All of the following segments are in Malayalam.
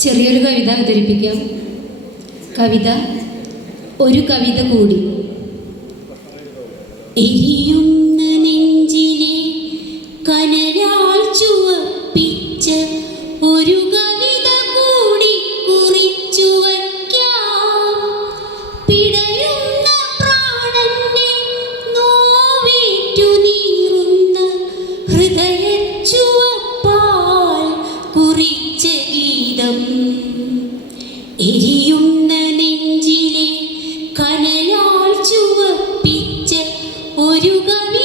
ചെറിയൊരു കവിത അവതരിപ്പിക്കാം. കവിത ഒരു കവിത കൂടി. എരിയും എരിയുന്ന നെഞ്ചിലെ കനലാൽ ചുവപ്പിച്ച ഒരു കവിത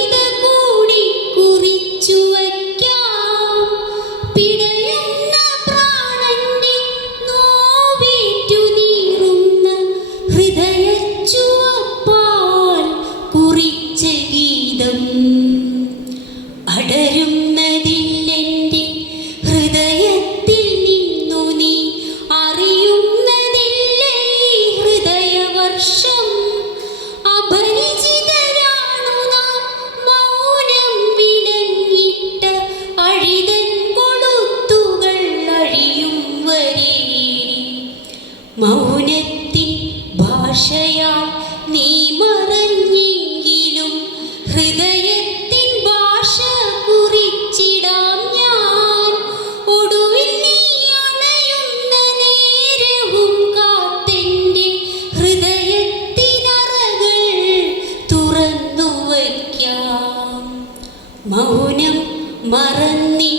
മൗനത്തിൻ ഭാഷയാൽ നീ മറഞ്ഞെങ്കിലും ഹൃദയത്തിൻ ഭാഷ കുറിച്ചിടാം ഞാൻ. ഒടുവിൽ നേരവും കാത്തെന്റെ ഹൃദയത്തിനറകൾ തുറന്നു വയ്ക്കാം മൗനം മറന്നിട്ട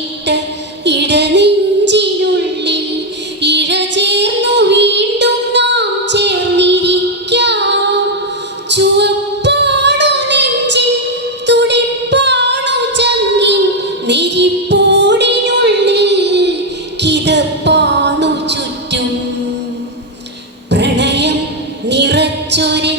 ചുറ്റും. പ്രണയം നിറച്ചൊരൻ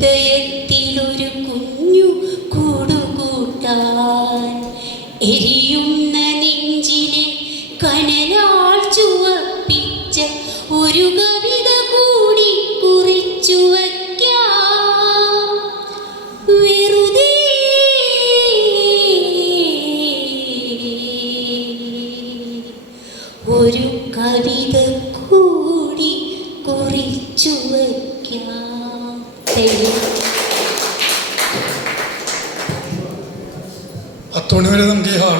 ഹൃദയത്തിലൊരു കുഞ്ഞു കൂടുകൂട്ടാൻ എരിയുന്ന നെഞ്ചിലെ കനലാൾ ചുവപ്പിച്ച ഒരു കവിത കൂടി കുറിച്ചു വയ്ക്കാം. ഒരു കവിത കൂടി കുറിച്ചു you. പത്ത് മണി വരെ നമുക്ക് ഈ ഹാൾ